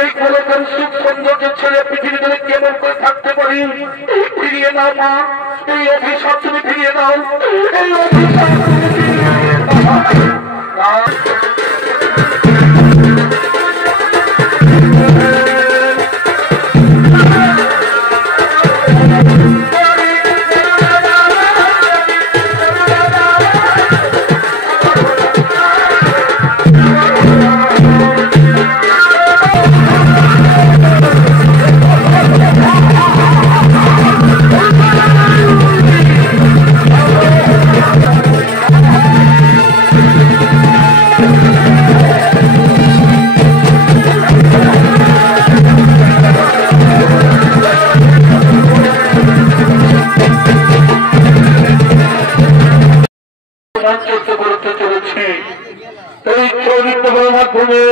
এই গোলকের সুখ সৌন্দর্য ছেড়ে পৃথিবীতে কেমন করে থাকতে পারি? ফিরিয়ে নাও মা, এই অভিশাপ তুমি ফিরিয়ে দাও, এই অভিশাপ তুমি ফিরিয়ে দাও। এই চরিত্রের মাধ্যমে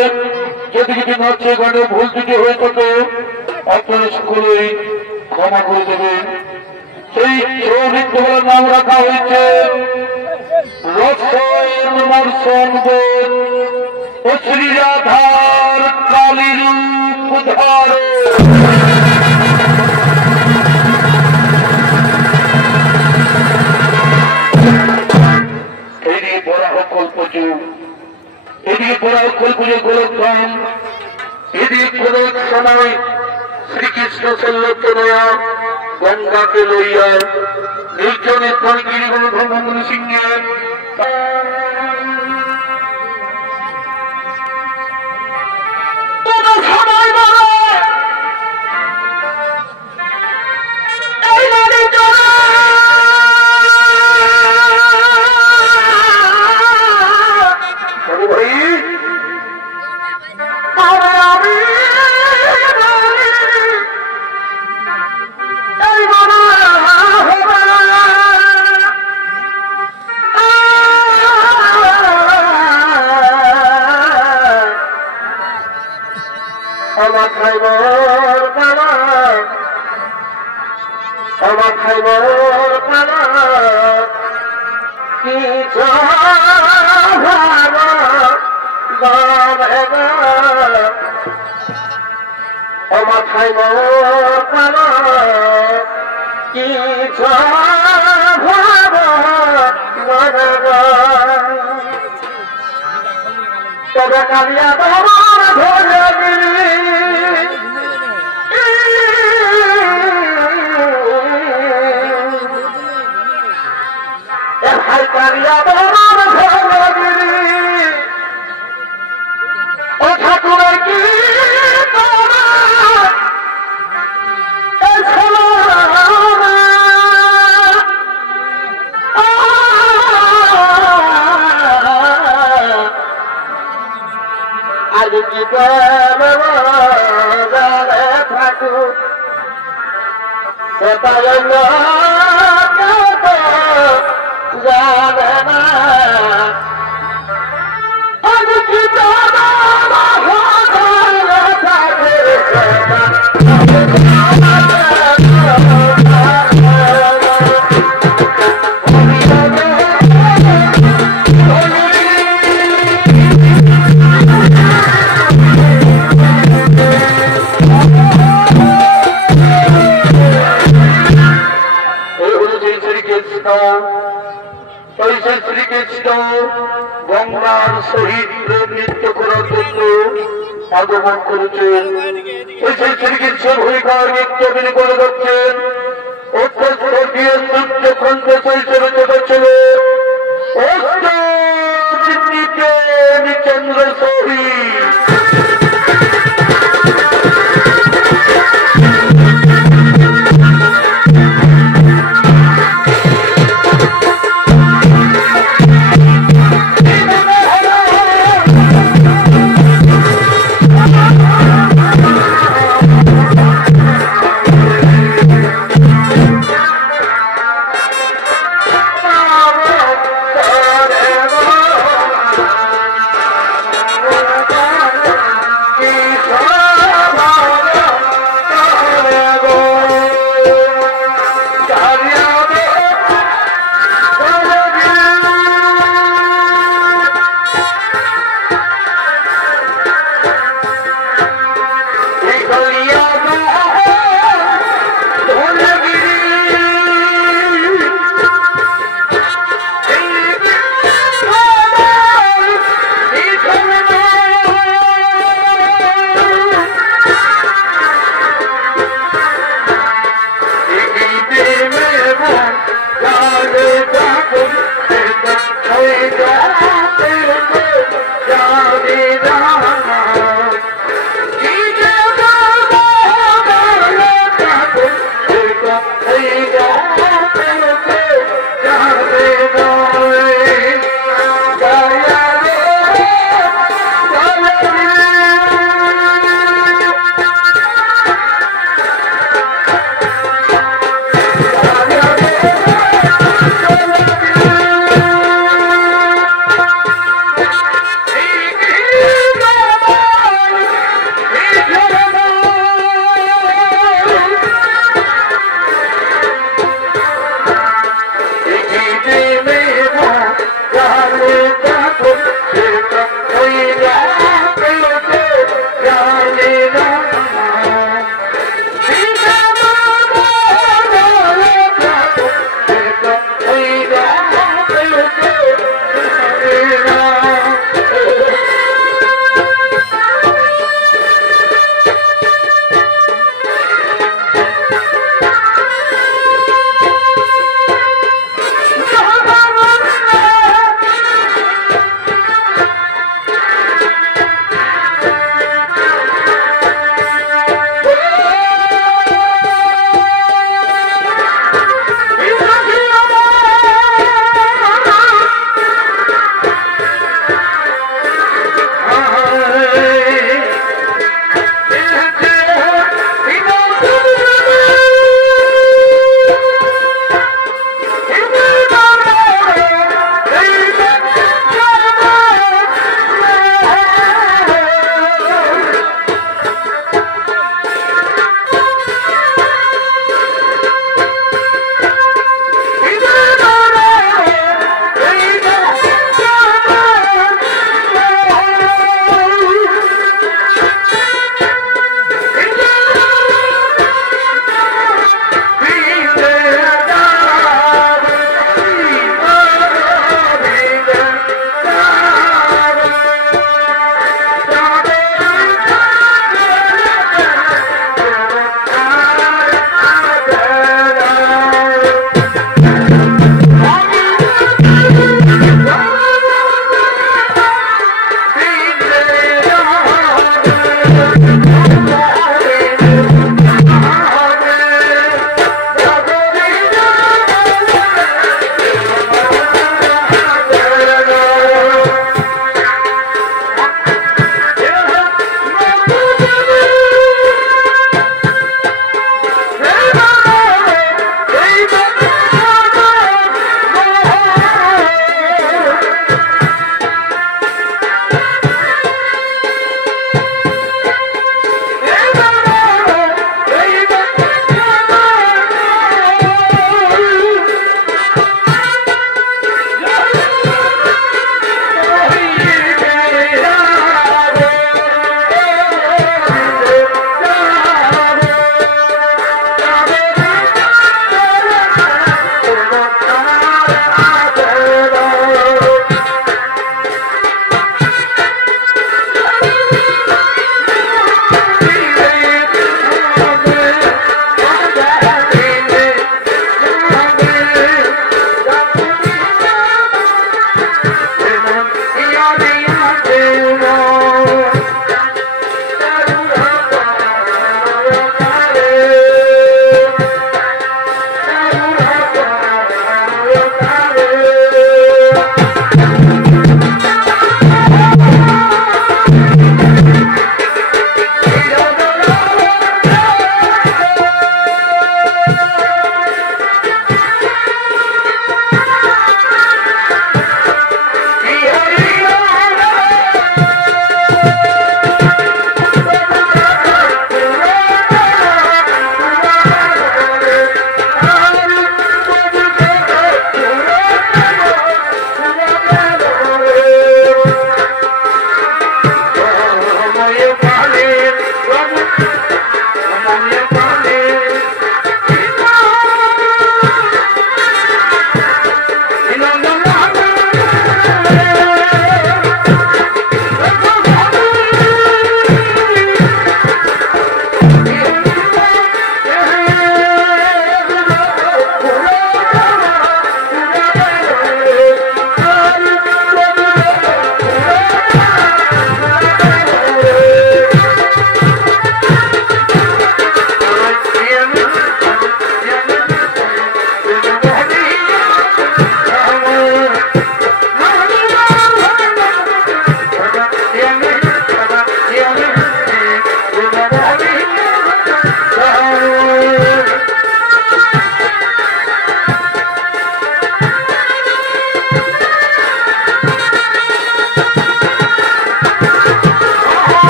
যদি কিছু নাচে গানে ভুল ত্রুটি হয়ে থাকে আপনারা সকলেই ক্ষমা করে দেবেন। সেই চরিত্রের নাম রাখা হয়েছে রসন মর্ষণ বোধ ও শ্রী রাধার কালীরূপ ধার। এদিকে বরাহ কল্পযুগ, এদিকে বরাহ কল্পযুগ গোলকধাম, এদিকে কোন সময় শ্রীকৃষ্ণ সল্লতনয়া গঙ্গাকে লইয়া নির্জনের পরে গিরিগুরু ব্রহ্মগুরু সিংহের আমার খাইবর পালা, আমার খাইবর পালা কি আমার খাইবর পালা কি তবে কালিয়া তোমার ধরে গিরি ভাই কালিয়া তোমার ধরে গিরি ও ঠাকুরের কি আজ কি ঠাকুর জানে না আজ কি শ্রীকৃষ্ণ গঙ্গার সহিত নৃত্য করার জন্য আগমন করেছেন। সেই শ্রীকৃষ্ণ ভূমিকার নৃত্য তিনি করে যাচ্ছেন। অত্যস্বর্গীয় সূর্যখণ্ড শৈশবে চলেছিল চন্দ্র সহিত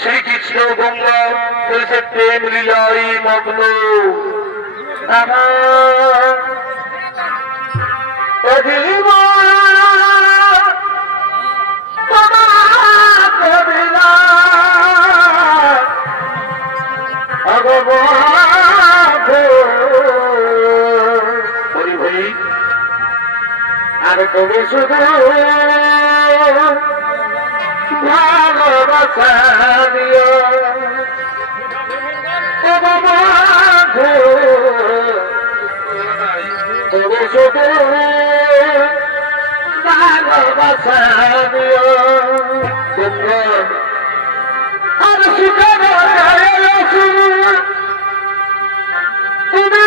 শ্রীকৃষ্ণ গঙ্গা চলেছে প্রেম লীলাই মগ্ন আর তুমি শুধু ভালোবাসা দিও তুমি শুধু ভালোবাসা দিও আর শিখে তুমি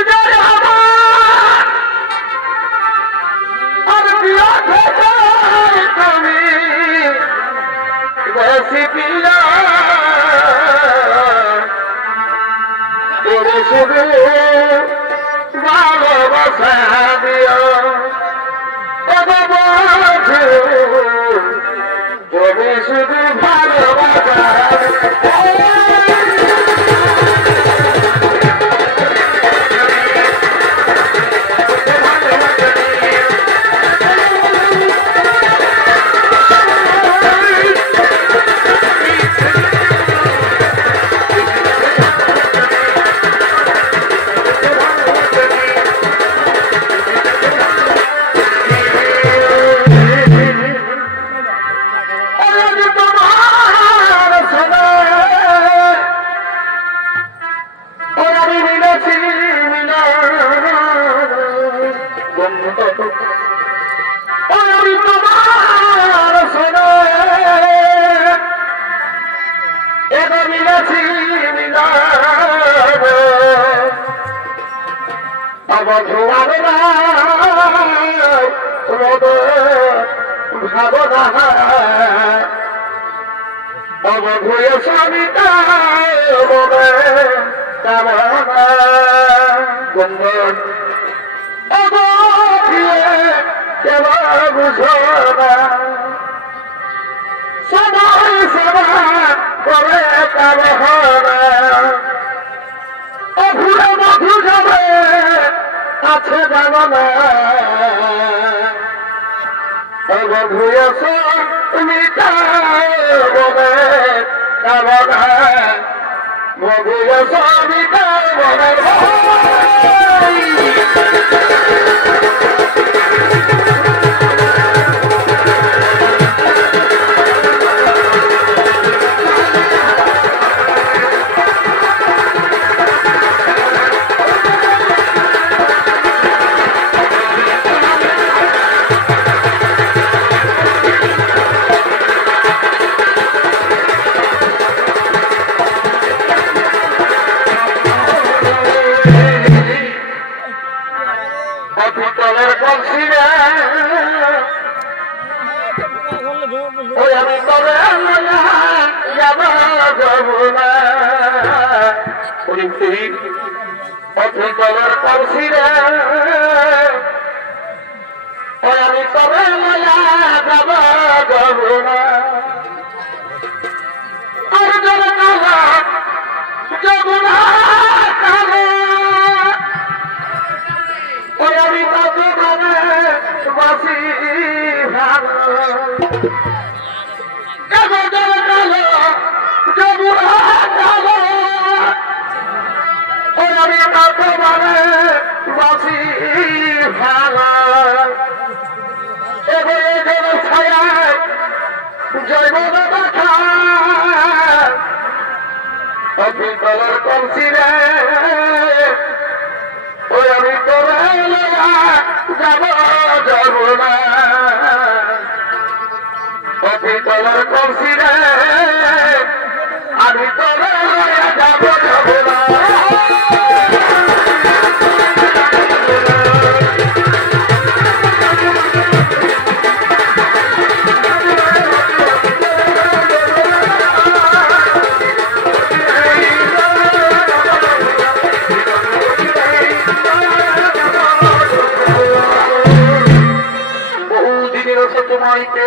তুমি বসি পিলা তুমি শুধু ভালোবাসা দিও তুমি শুধু ভালোবাসা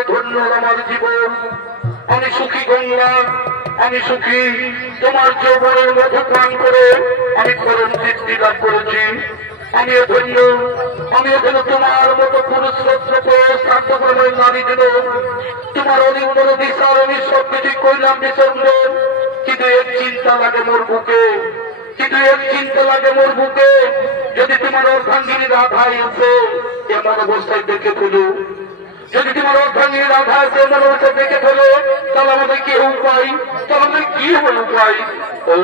ধন্য আমার জীবন, আমি সুখী গঙ্গা। আমি সুখী। তোমার যৌবনের মধু পান করে আমি পরম তৃপ্তি লাভ করেছি। আমি ধন্য, আমি ধন্য তোমার মতো পুরুষরত্ন স্বার্থপরময় নারী দিল তোমার অলিন্দন দিশার আমি সব কিছু করলাম বিষণ্ণ। কিন্তু এক চিন্তা লাগে মোর বুকে, কিন্তু এক চিন্তা লাগে মোর বুকে, যদি তোমার অর্ধাঙ্গিনী রাধা এসে এমন অবস্থায় দেখে ফেলো, যদি তোমার অর্ধাঙ্গিনী রাধা এসে এমন অবস্থায় দেখে ফেলো, তাহলে আমাদের কি উপায়, তাহলে আমাদের কি হবে উপায়? ও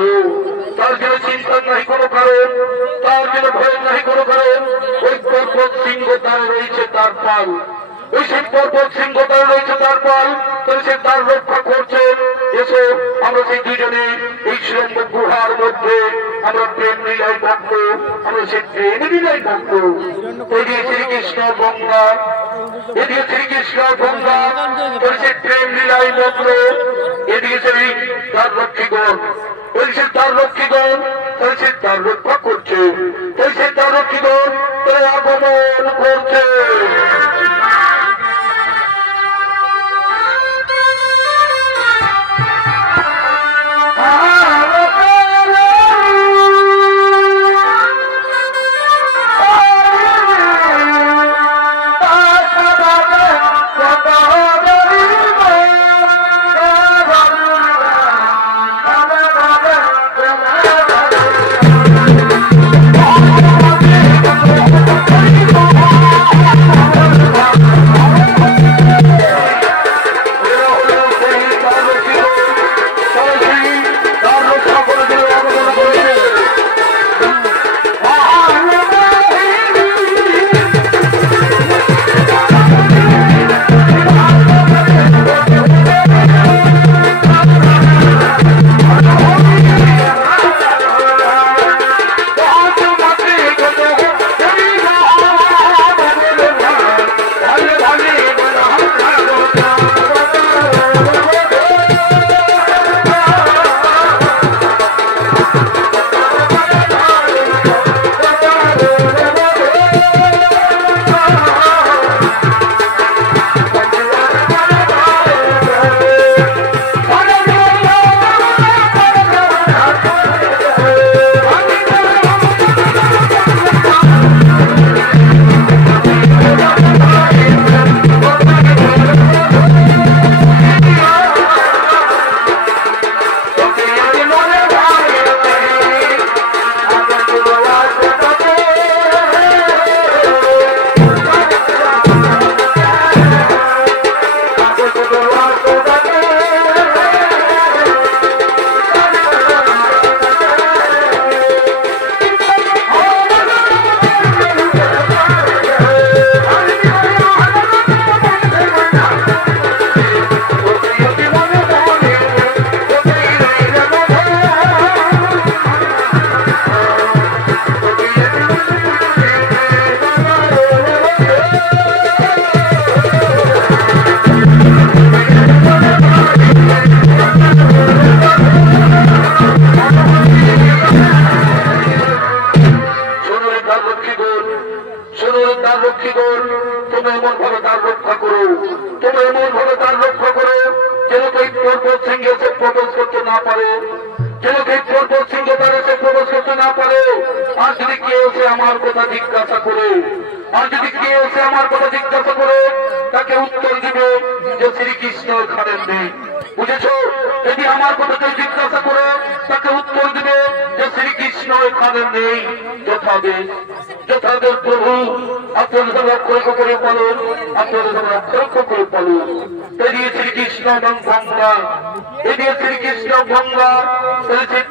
তার জন্য চিন্তা নাই কোনো কারণ, তার জন্য ভয় নাই কোনো কারণ। ওই পর্বত সিংহ তার রয়েছে তার পাল, ওই সেই পর্বত সিংহ তার রয়েছে তার পাল, তাহলে সে তার রক্ষা করছে। এসো আমরা সেই দুজনে এই শ্রম গুহার মধ্যে আমরা প্রেম লীলায় ভক্ত, আমরা সেই প্রেম লীলায় ভক্ত। এদিকে শ্রীকৃষ্ণ গঙ্গা, এদিকে শ্রীকৃষ্ণ গঙ্গা, তাহলে সেই প্রেম লীলায় ভক্ত। এদিকে সেই তার রক্ষীগণ, ওই সে তার রক্ষীগণ, তাহলে সে তার রক্ষা করছে, ওই সে তার রক্ষীগণ তারা আগমন করছে।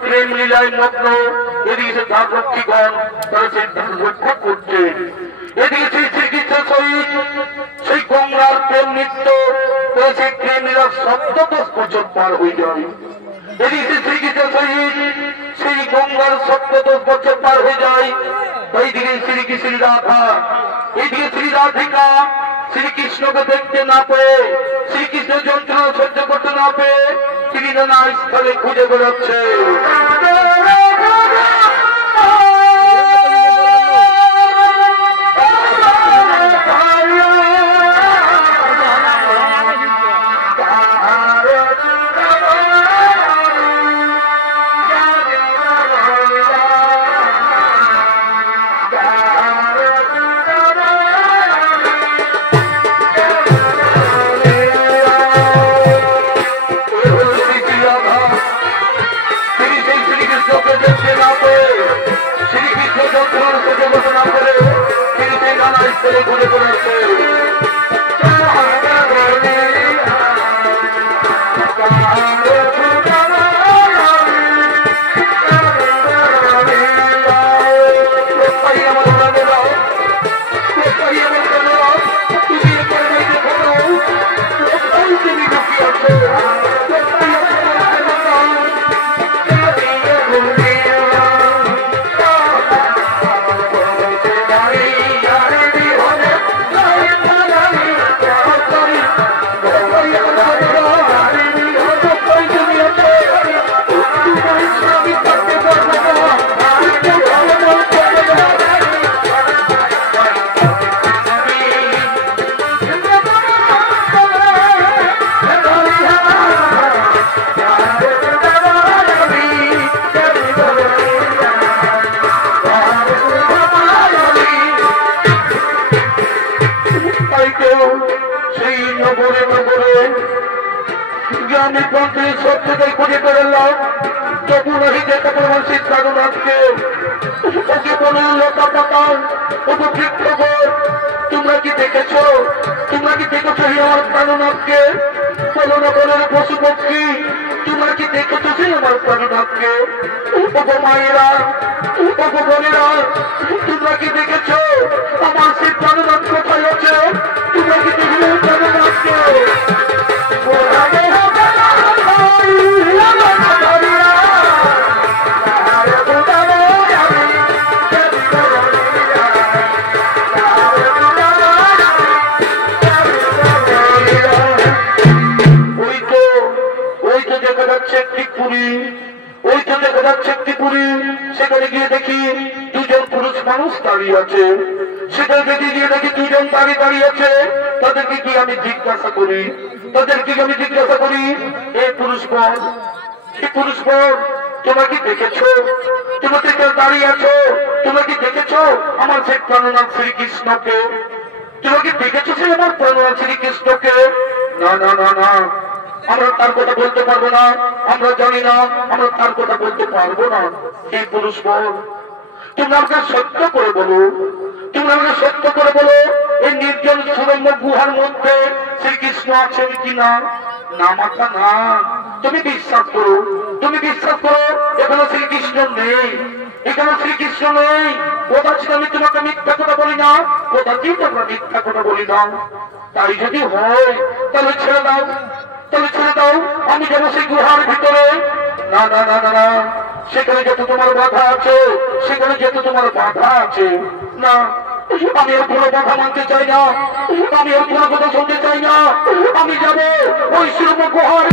প্রেম লীলায় মগ্ন, এদিকে তার রক্ষীগণ তারা সেই রক্ষা করছে। এদিকে শ্রীকৃষ্ণ সহিত সেই গঙ্গার প্রেম নৃত্য, সেই প্রেম লীলার ১৭ বছর পার হয়ে যায়। এদিকে শ্রীকৃষ্ণ সহিত সেই গঙ্গার ১৭ বছর পার হয়ে যায়। এইদিকে শ্রীকৃষ্ণ রাধা, এইদিকে শ্রী রাধিকা শ্রীকৃষ্ণকে দেখতে না পেয়ে, শ্রীকৃষ্ণ যন্ত্রণা সহ্য করতে না পেয়ে তিনি নানা স্থলে খুঁজে বেরোচ্ছে। শ্রীকৃষ্ণকে দেখতে না পেয়ে শ্রীকৃষ্ণ যন্ত্রণার সচেতন না করে তিনি সেই নানা স্তরে ঘুরে বেড়াচ্ছে। আমি পঞ্চায়েত সব থেকে খুঁজে বেরোলাম তবু নাকি দেখে তোমার সেই সাধুনাথকে ওকে বলে লতা পাতা ওকে বৃক্ষ তোমরা কি দেখেছো সেই আমার প্রাণনাথকে? বলো না বলো পশু পক্ষী তোমরা কি দেখেছো সেই আমার প্রাণনাথকে? ওগো মায়েরা ওগো বোনেরা তোমরা কি দেখেছো আমার সেই প্রাণনাথ কোথায় আছে? তোমরা কি দেখলে প্রাণনাথকে? সেখানে গিয়ে দেখি দুজন পুরুষ মানুষ দাঁড়িয়ে আছে। সেখানে গিয়ে দেখি দুজন দাঁড়িয়ে আছে। তাদেরকে কি আমি জিজ্ঞাসা করি এই পুরুষ বর তোমরা কি দেখেছো? তোমরা দাঁড়িয়ে আছো, তোমরা কি দেখেছো আমার সেই প্রাণনাথ শ্রীকৃষ্ণকে? তোমরা কি দেখেছো সেই আমার প্রাণনাথ শ্রীকৃষ্ণকে? না না না না, আমরা তার কথা বলতে পারবো না, আমরা জানি না, আমরা তার কথা বলতে পারবো না। এই পুরুষ বল তোমরা আমাকে সত্য করে বলো, এই নির্জন সুরম্য গুহার মধ্যে শ্রীকৃষ্ণ আছেন কিনা? না মাথা না, তুমি বিশ্বাস করো এখানে শ্রীকৃষ্ণ নেই। কোথায় আমি তোমাকে মিথ্যা কথা বলি না, কোথাতেই তোমরা মিথ্যা কথা বলি না। তাই যদি হয় তাহলে ছেড়ে দাও, আমি যাবো সেই গুহার ভিতরে। না না না না না, সেখানে যত তোমার বাধা আছে, না আমি আর কোনো বাধা মানতে চাই না, আমি আর কোনো কথা শুনতে চাই না। আমি যাবো ওই শিল্প গুহার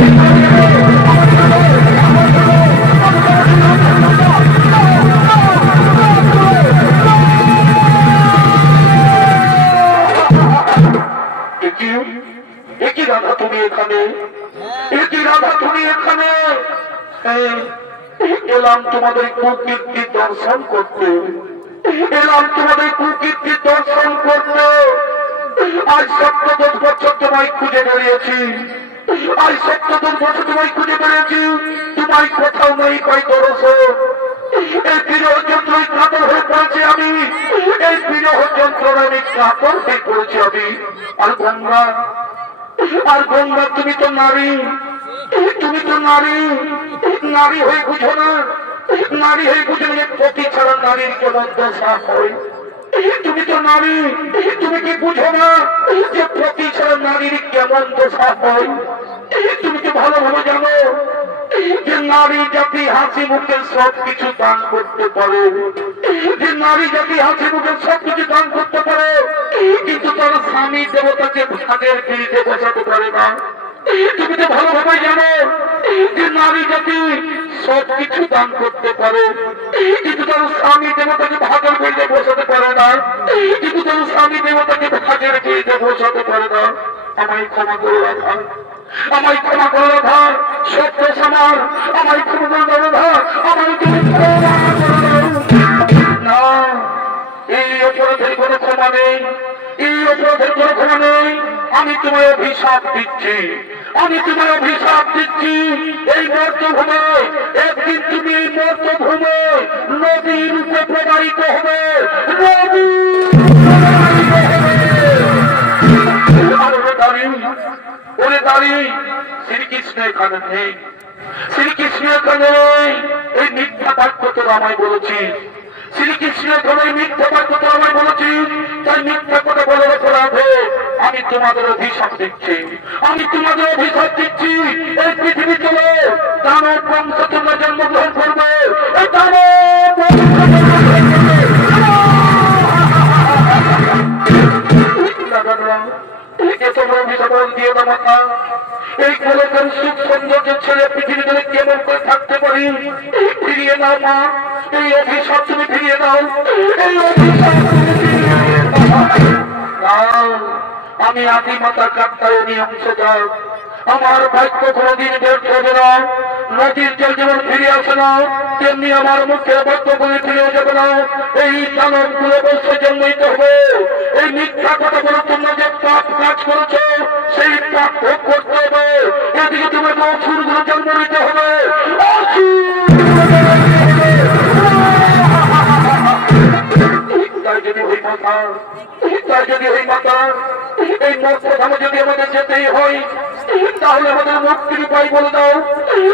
একই রাধা তুমি এখানে, এলাম তোমাদের কুকীর্তি দর্শন করতে, আজ ৭০ বছর তোমায় খুঁজে বেরিয়েছি, তোমায় কোথাও নেই পাই দর্শন। এই বিরহ যন্ত্রই কাতর হয়ে পড়েছি আমি, কাতর হয়ে পড়েছি আমি। আর গঙ্গা তুমি তো নারী হয়ে বুঝো না, পতি ছাড়া নারীর কেমন দশা হয়। তুমি তো নারী, তুমি কি বুঝো না যে পতি ছাড়া নারীর কেমন দশা হয়? তুমি তো ভালোভাবে জানো যে নারী জাতি হাসি মুখে সবকিছু দান করতে পারে, কিন্তু তার স্বামী দেবতাকে ভাগের পিড়িতে বসাতে পারে না। তুমি তো ভালোভাবে জানো যে নারী জাতি সবকিছু দান করতে পারে, কিন্তু তার স্বামী দেবতাকে ভাগের পিড়িতে বসাতে পারে না। আমায় ক্ষমা করে রাখা, সত্য সমার, আমায় ক্ষমা করে রাখা, না, এই অপরাধের কোনো ক্ষমা নেই, আমি তোমায় অভিশাপ দিচ্ছি, এই মর্তভূমে একদিন তুমি মর্তভূমে প্রবাহিত হবে ওরে দাঁড়িয়ে শ্রীকৃষ্ণ এখানে নেই, শ্রীকৃষ্ণ এখানে নেই। এই মিথ্যা বাক্য তোরা আমায় বলেছিস, শ্রীকৃষ্ণ এখানে মিথ্যা বাক্য তোরা আমায় বলেছিস। তাই মিথ্যা কথা বলার অপরাধে আমি তোমাদের অভিশাপ দিচ্ছি, আমি তোমাদের অভিশাপ দিচ্ছি। এই পৃথিবী চলে দানব বংশ তোমরা জন্মগ্রহণ করবে, এই দানব তোমরা অভিশাপ দিয়ে দাও মাতা। এই কলকের সুখ সৌন্দর্য ছেলে পৃথিবীতে কেমন করে থাকতে পারি? ফিরিয়ে দাও মা, এই অভিশাপ তুমি ফিরিয়ে দাও, এই অভিশাপ আমি আদি মাতা কাপ্তায় অংশ যাও। আমার ভাগ্য কোনদিন ব্যর্থ হবে না, নদীর জল যেমন ফিরে আসে না তেমনি আমার মুখের বাক্য করে ফিরে যাবে না। এই দানব গুলো অবশ্যই জন্মিত হবে। এই মিথ্যা কথা বলে তোমরা যে পাপ কাজ করেছ সেই পাপ ভোগ করতে হবে। এদিকে তোমাকে অসুর গুলো জন্ম নিতে হবে। তাই যদি ওই মাতা, তাই যদি ওই মাতা এই মধ্যখানে যদি আমাদের যেতেই হয় তাহলে আমাদের মুক্তির উপায় বলে দাও,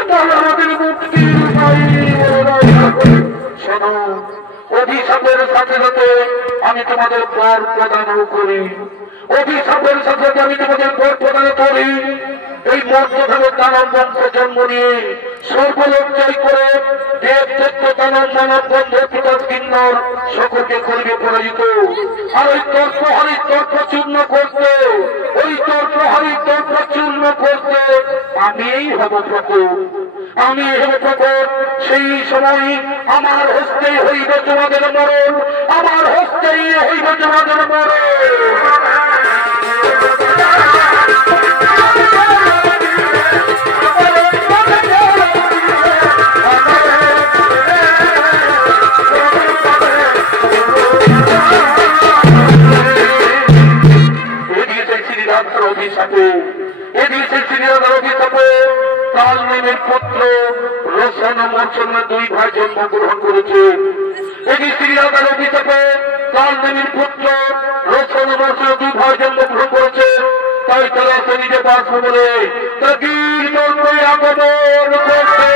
তাহলে আমাদের মুক্তির উপায় বলে দাও। শোনো, অভিশাপের সাথে সাথে আমি তোমাদের বর প্রদানও করি, অভিশাপের সাথে সাথে আমি তোমাদের বর প্রদান করি। এই মধ্যখানের দানব বংশ জন্ম নিয়ে সর্বলোক জয় করে দেবদত্ত দানব মানব বন্ধ পিতা কিন্নর সকলকে করিবে পরাজিত। আর ওই তর্কহারির তর্ক চূর্ণ করতে, ওই তর্কহারির তর্ক চূর্ণ করতে আমিই হব প্রকট, আমি হব প্রকট। সেই সময় আমার হস্তেই হইবে তোমাদের মরণ, আমার হস্তেই হইবে তোমাদের মরণ। অভিশাপে এদিকে শ্রীরাধার অভিশাপে কালনেমের পুত্র রোশন ও মর্চন্ন দুই ভাই জন্মগ্রহণ করেছে। এদিকে শ্রীরাধার অভিশাপে কালনেমের পুত্র রোশন ও মর্চন্ন দুই ভাই জন্মগ্রহণ করেছে। তাই তারা সে নিজে বাঁচবে বলে তাদের জন্মে আগমন করছে।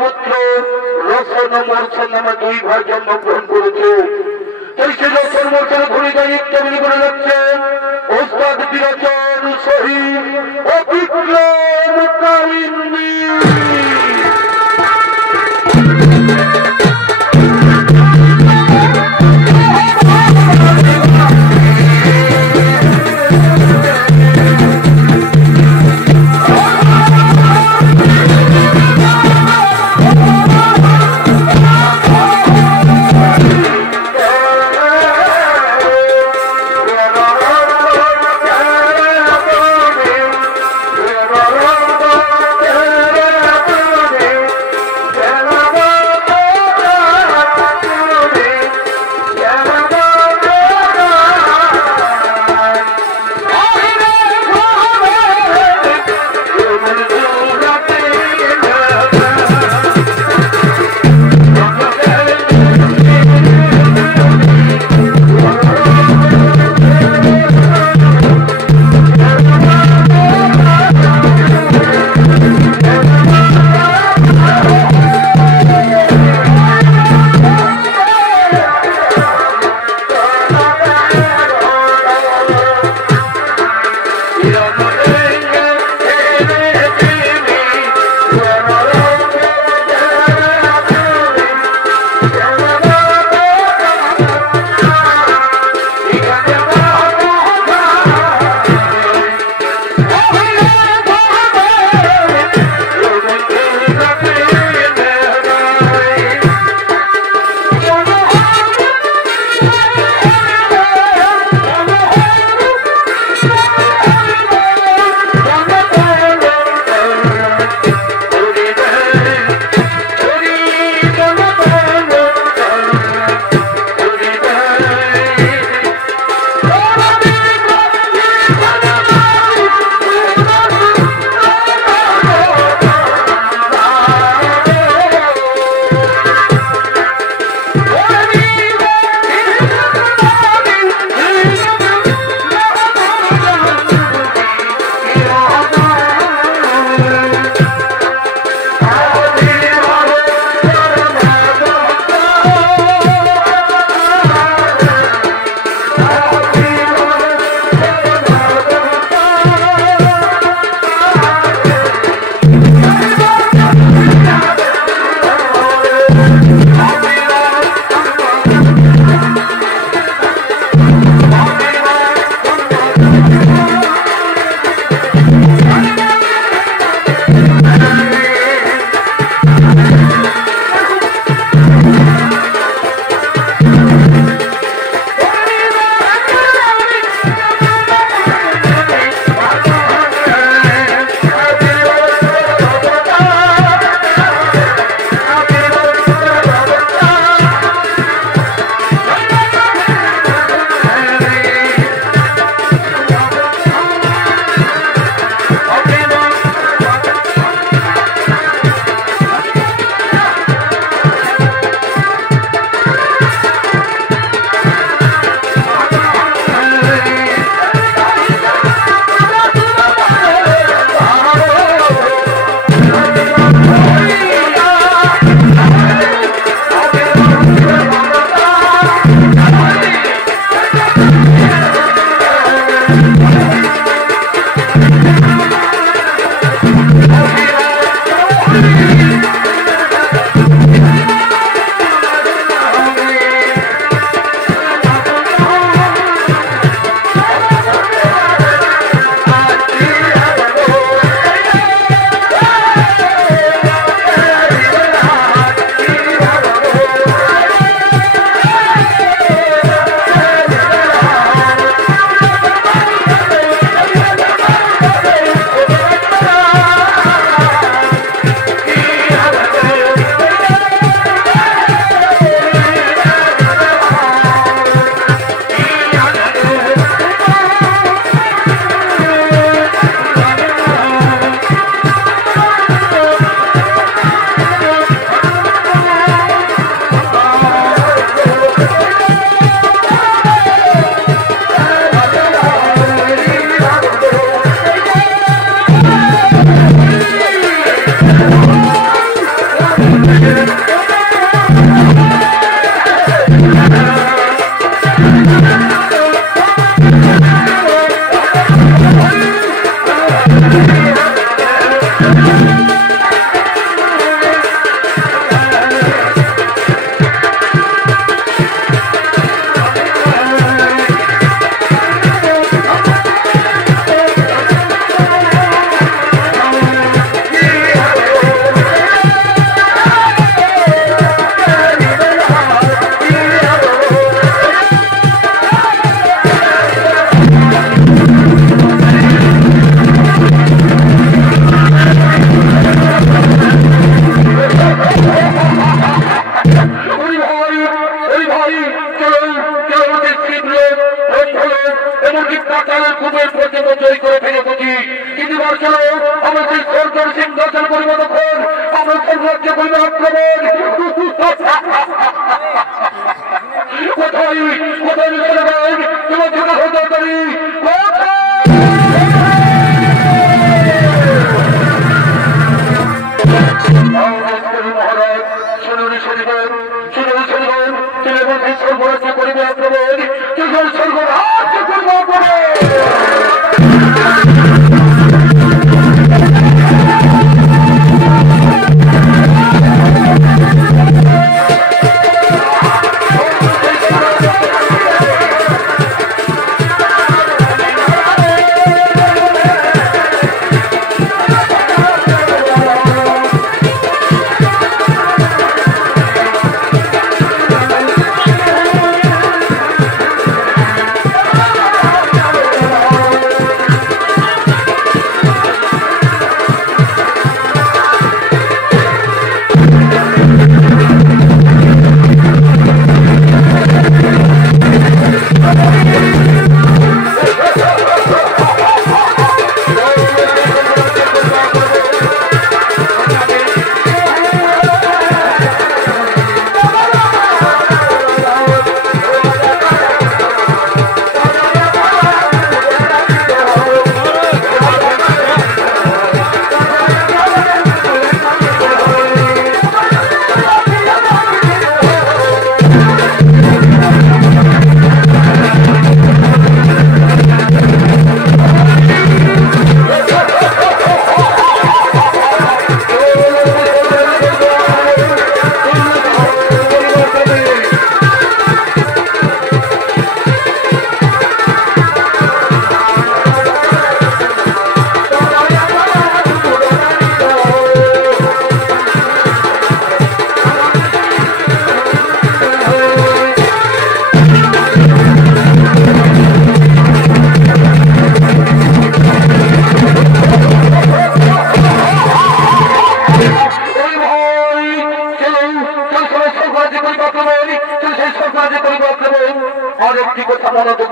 পুত্র রোশন ও মর্চন নামে দুই ভাই জন্মগ্রহণ করেছে। এই সে রোশন মর্চনের ভূমিকা ইত্যাদি করে যাচ্ছে ওস্তাদ বিরোচন শহীদ ও বিক্রম কাহিনী।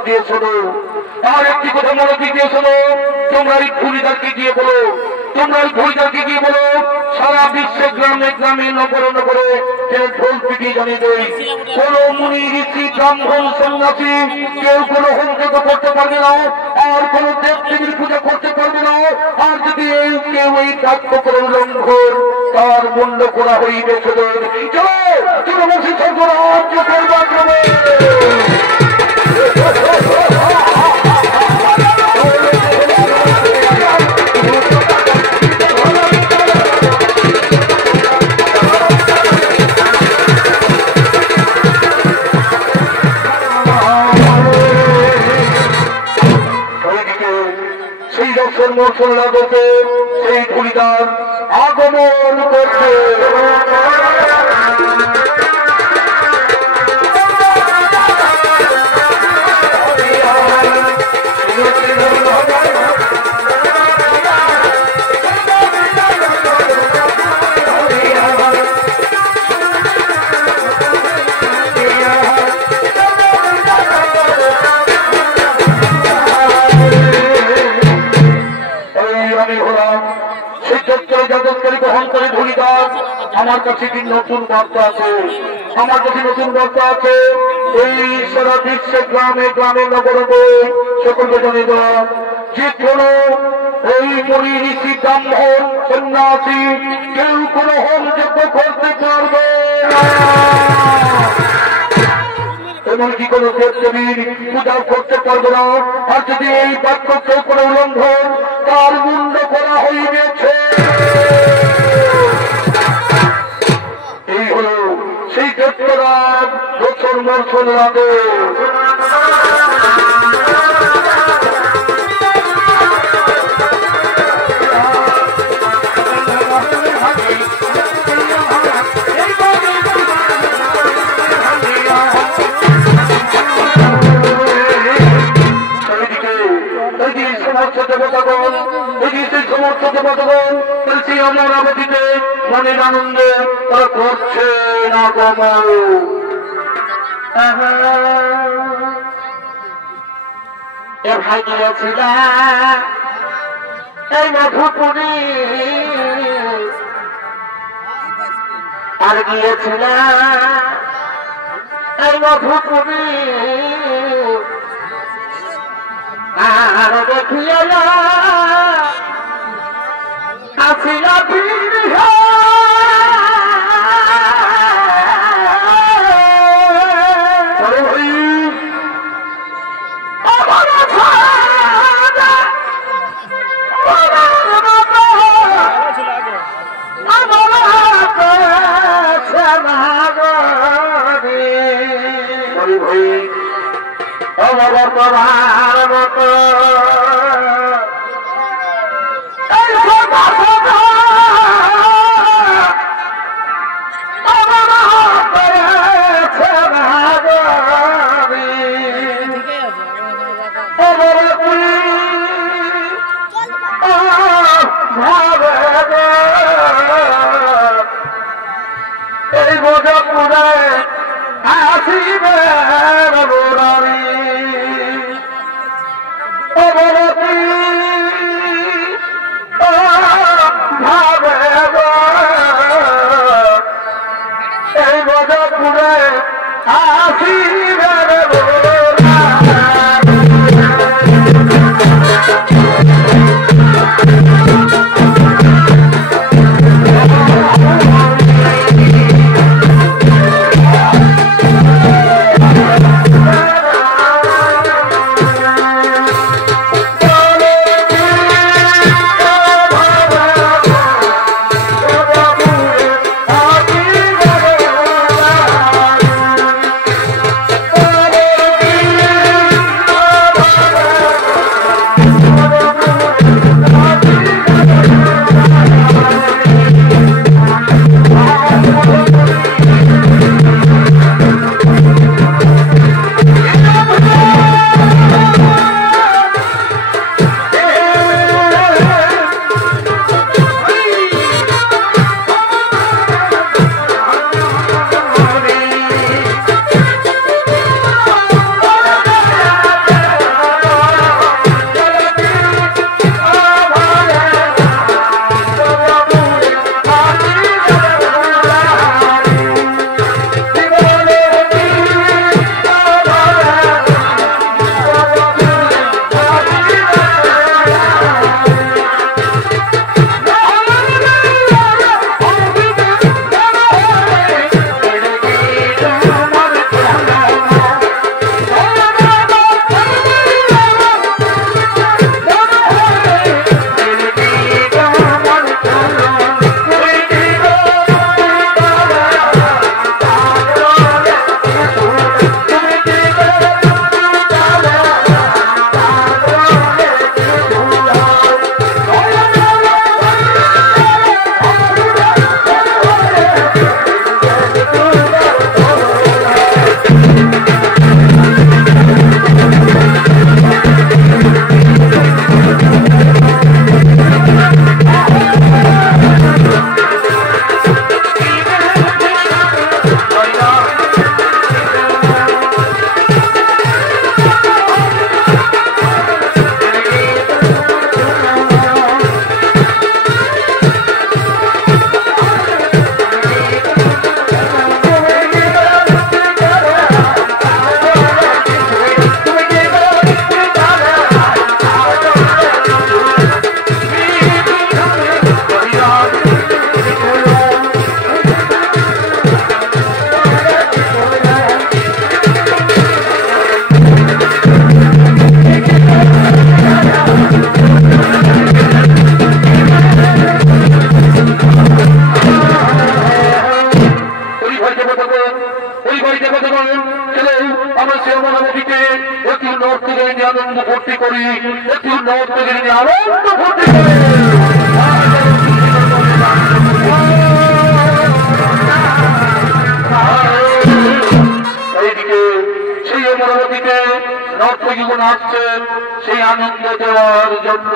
দিয়ে শোনো, আর একটি কথা মনোযোগ দিয়ে শোনো। তোমরা এই ভুলিদারকে গিয়ে বলো, তোমরা এই ভুলিদারকে গিয়ে বলো সারা বিশ্বে গ্রামে গ্রামে নগরে নগরে যে ঢোল পিটিয়ে জানিয়ে দেয় কোন মুনি ঋষি ব্রাহ্মণ সন্ন্যাসী কেউ কোন হোমযজ্ঞ করতে পারবে না, আর কোন দেব দেবীর পূজা করতে পারবে না। আর যদি এই কেউ এই বাক্য করে লঙ্ঘন তার মুন্ড করা হইবে সেদের। চলো চলো বসে সর্বরাজ্য করবার ক্রমে সেই দর্শন মর্শন লাগতে সেই ভুলিদার আগমন করছে। আমার কাছে কি নতুন বার্তা আছে, আমার কাছে নতুন বার্তা আছে। এই সারা বিশ্বে গ্রামে গ্রামে নগরে সকলকে জানিয়ে দেওয়া যে কোন এই মুনি ঋষি ব্রাহ্মণ সন্ন্যাসী কেউ কোন হোমযজ্ঞ করতে পারবে না, এমনকি কোন দেব দেবীর পূজা করতে পারবে না। আর যদি এই বাক্য কেউ কোন উল্লঙ্ঘন তার মুন্ড করা হইবেছে। এই হল সেই দৈত্যরাজ দর্শন মর্শন রাগে। আমার অবধিতে মনের আনন্দে তারা করছে না কমাল। ভাই গিয়েছিল এই মধুপুরী, আর গিয়েছিল এই মধুপুরী, আর দেখিয়ে আসিয়া নর্তকীর আনন্দ ফুটে যাবে। এইদিকে সেই অমরাবতীতে নর্তকীগুলো আসছেন সেই আনন্দ দেওয়ার জন্য।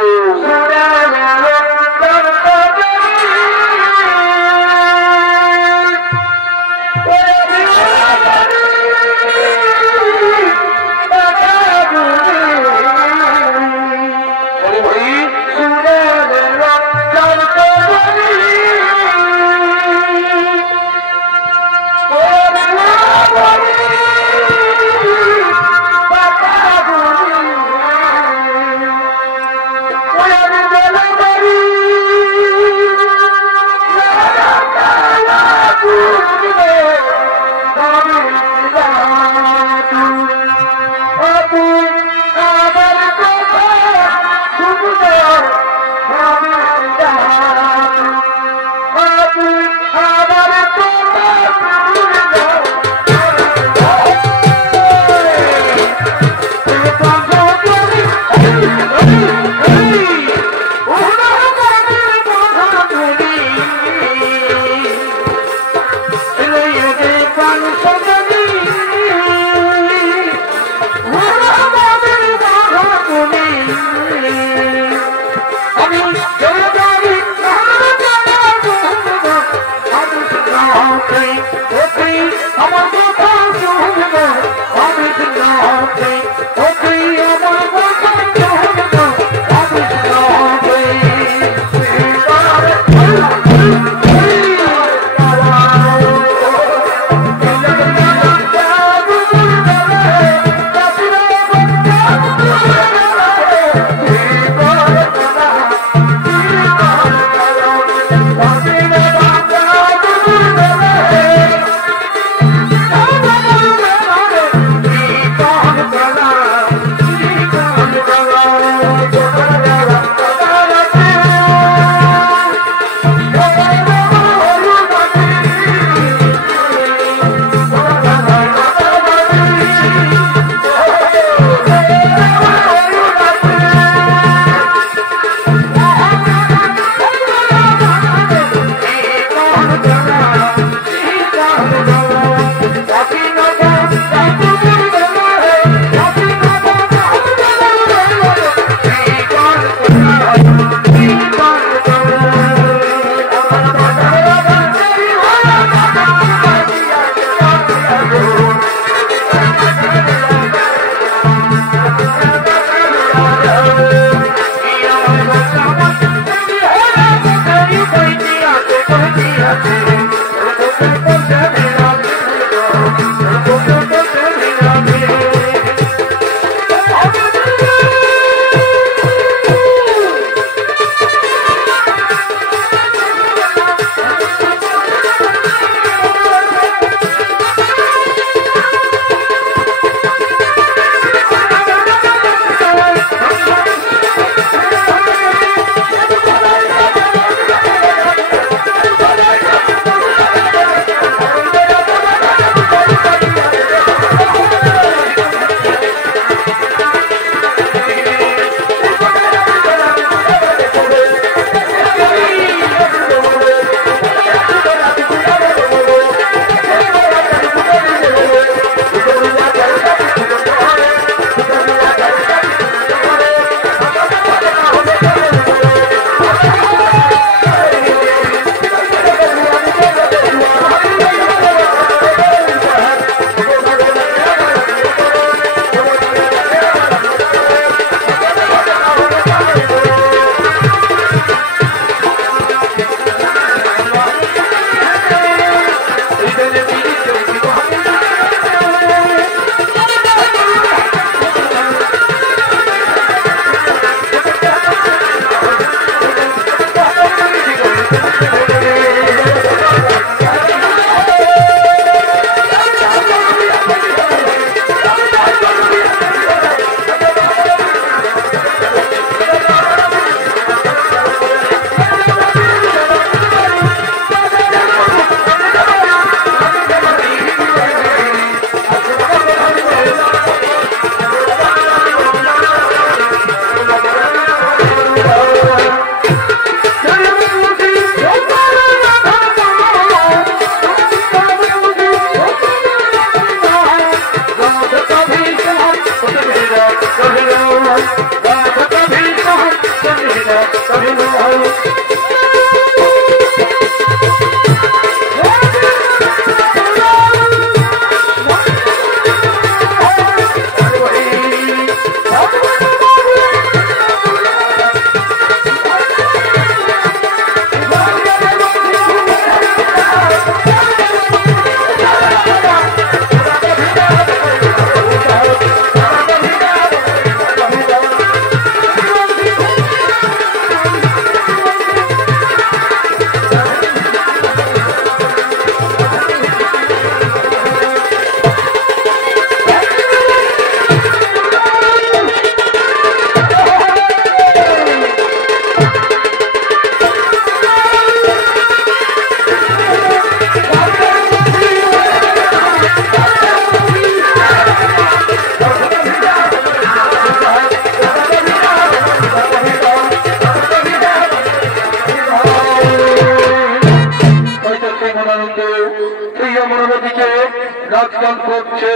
গান করছে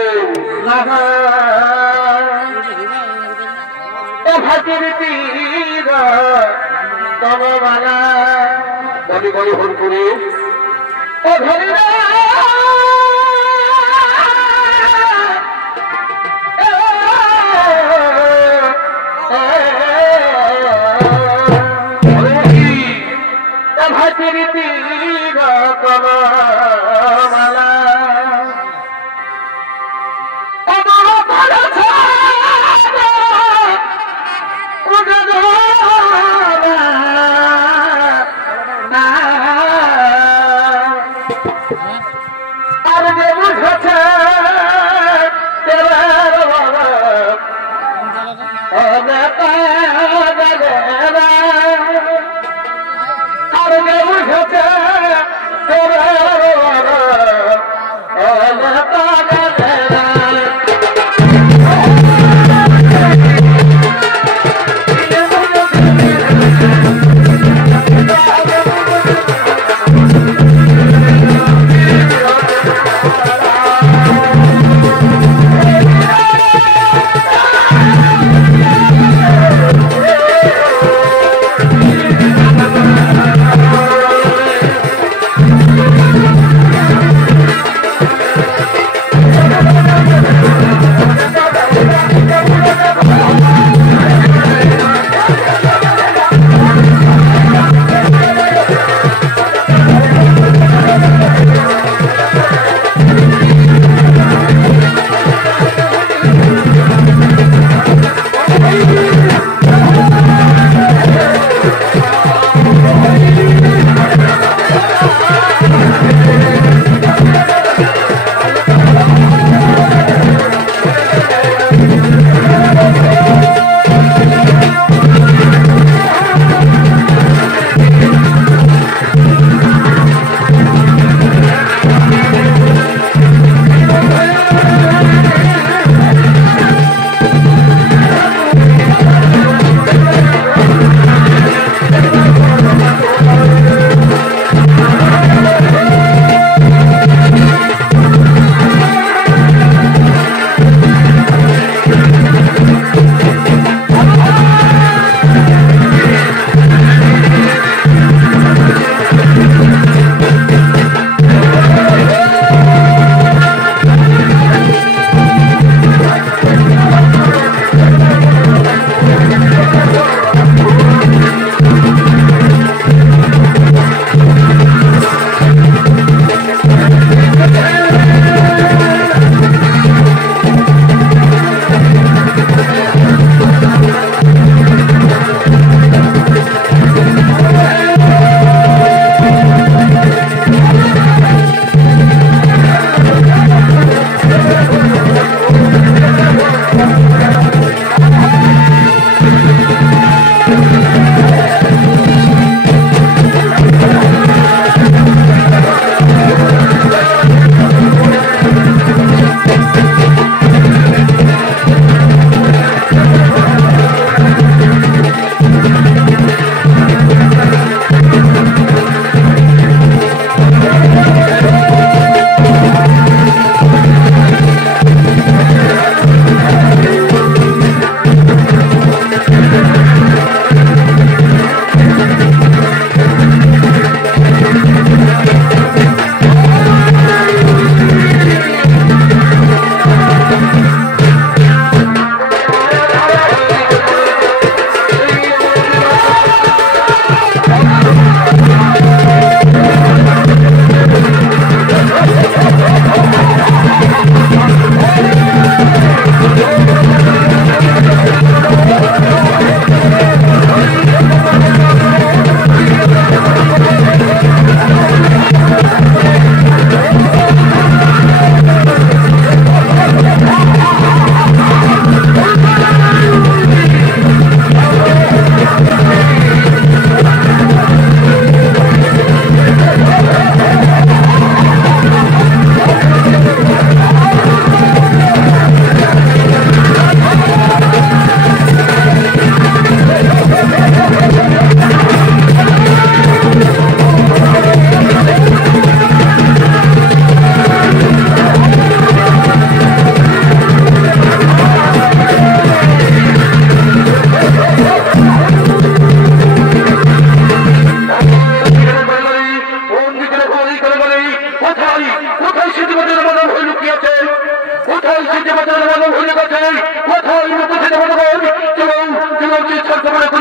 ভাতির তীর তলবালা বলি বলি ফোন করে ও ধরি ভাতির তীর তলবালা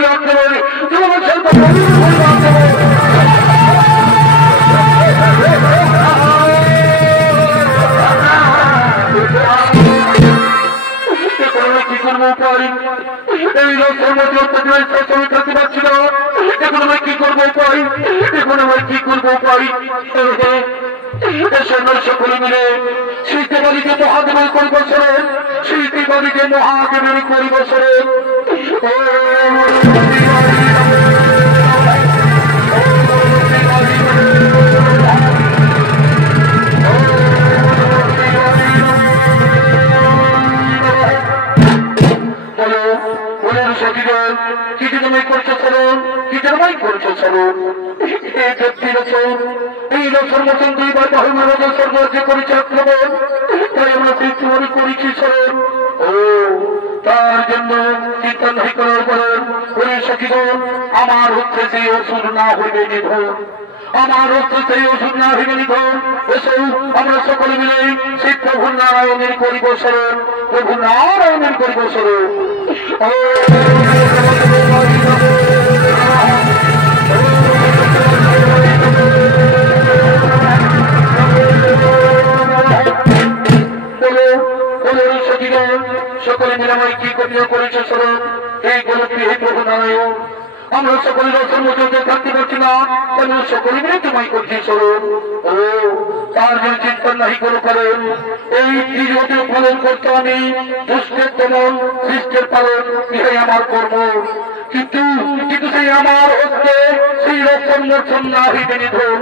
আক্রমণ কি করবো পারি এই লক্ষ্যের মধ্যে অত্যাচার থাকতে পারছি না এখন আমি কি করবো পারি এখন আমি কি করবো পারি সকলে মিলে শীতে বাড়িতে মহাদেবের পরিবর্ষণ শীতে বাড়িতে মহাদেবের পরিবর্ষণ কি জন্যই করছো চলুন কি জন্যই করছো চলুন এই ব্যক্তি রচন এই রচন মতন দুইবার মহিমার সর্বরাজ্যে করেছে আক্রমণ তাই আমরা মৃত্যুবরণ করেছি চলুন ও তার জন্য চিন্তা নাই করার পরেন ওই সখীগণ আমার হচ্ছে সেই ওষুধ না হইবে নিধন আমার হচ্ছে সেই ওষুধ না হইবে নিধন এসব আমরা সকলে মিলে সেই প্রভু নারায়ণের করিব স্মরণ প্রভু নারায়ণের করিব স্মরণ সকলে মিলামাই কি করিয়া করেছে স্মরণ এই গোলকটি হে প্রভু নারায়ণ আমরা সকলে রসের মধ্যে থাকতে পারছি না কেন সকলে মিলে তোমায় করছি স্মরণ ও তার জন্য চিন্তা নাহি করে করেন এই জীবনের পালন করতে আমি দুষ্টের দমন সৃষ্টের পালন ইহাই আমার কর্ম কিন্তু সেই আমার হস্তে সেই রক্ষণ মোর্চন না হইবে নিধন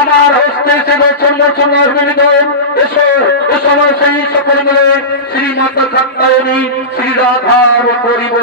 আমার হস্তে সেই রক্ষণ মোর্চন না হইবে নিধন এসো এ সময় সেই সকল মিলে শ্রীমাতা কাত্তায়নী শ্রী রাধার করিব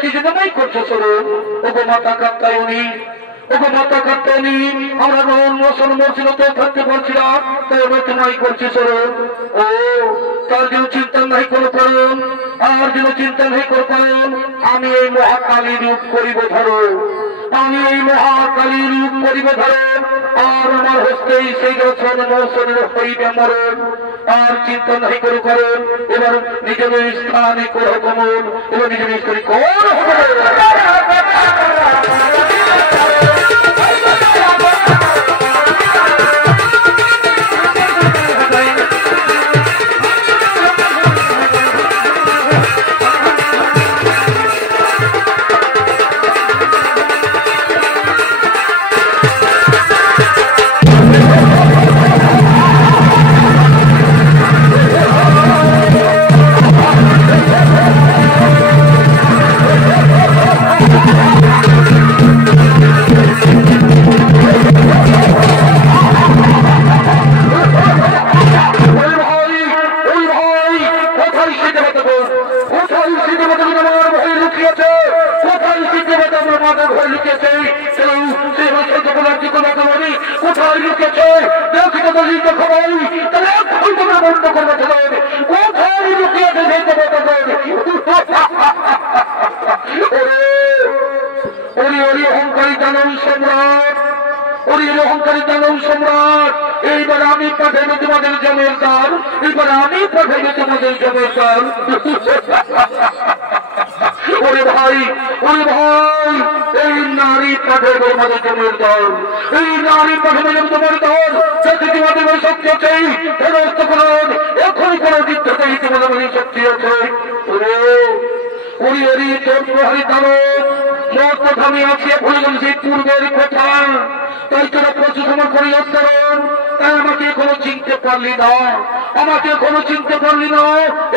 কি জন্য নাই করছো স্মরণ ওগো মাতা কাত্তায়নী ওগো মাতা কাত্তায়নী আমরা মোশন মর্জিনতে থাকতে পারছি না তাই আমরা তোমায় করছি স্মরণ ও তার জন্য চিন্তা নাই কোনো করেন আর যেন চিন্তা নাই করেন আমি এই মহাকালী রূপ করিব ধরো আমি এই মহাকালী রূপ করিব ধরো আর আমার হস্তেই সেই রচন মোশনের হইবে মরণ আর চিন্তা নাই করে করেন এবার নিজের স্থানে করো গমন এবার নিজের স্থানে করো এইবার আমি পাঠাইব তোমাদের জমের দান এইবার আমি পাঠাইব তোমাদের জমের দান ওরে ভাই এই নারী পাঠাইব তোমাদের জমের দান এই নারী পাঠাইব তোমার দান যদি তোমাদের ওই শক্তি আছে ফেরস্ত করুন এখন কোনো দিক থেকে তোমাদের ওই শক্তি আছে ওরে তোর প্রহারী দানব মোট কথা আমি আছি ভুলে গেল সেই পূর্বের কথা তাই তোরা প্রচুর করি উত্তরণ তাই আমাকে এখনো চিনতে পারলি না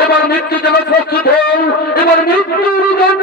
এবার মৃত্যু যেন প্রস্তুত হও এবার মৃত্যুর জন্য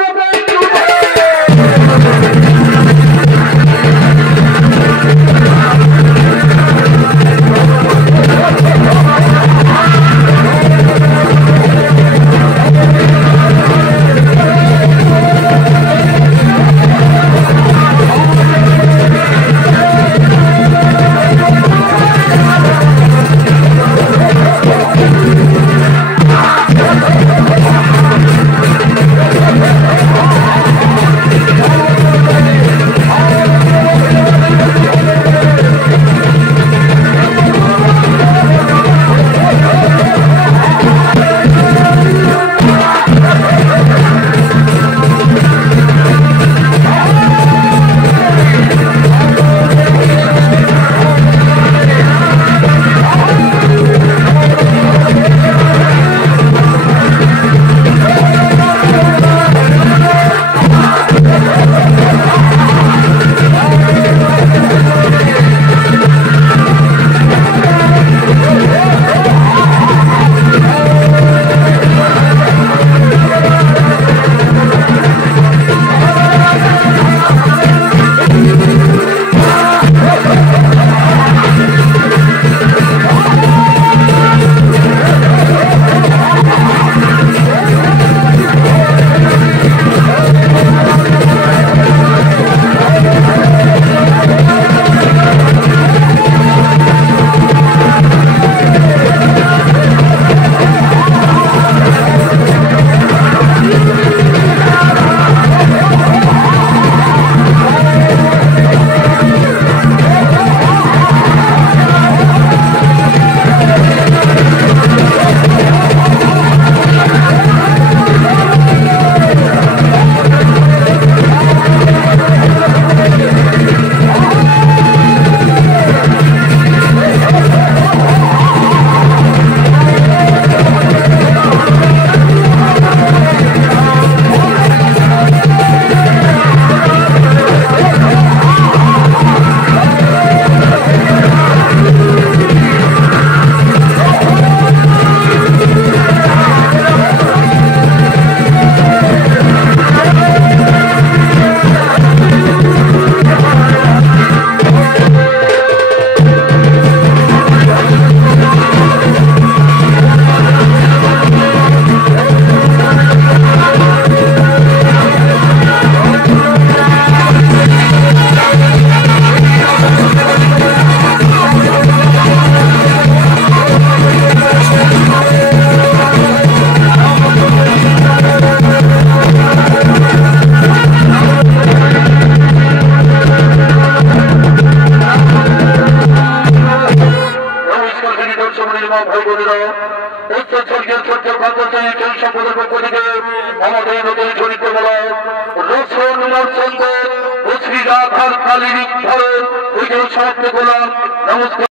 মা ভাই বোনেরা, উত্তর স্বর্গের সত্য কান্তাশ্রী সেই সম্পদের পক্ষ থেকে আমাদের নতুন চরিত্র বলা রসুন মর্চন্দ শ্রী রাধার কালী ধরে ওই সমাপ্ত করলাম। নমস্কার।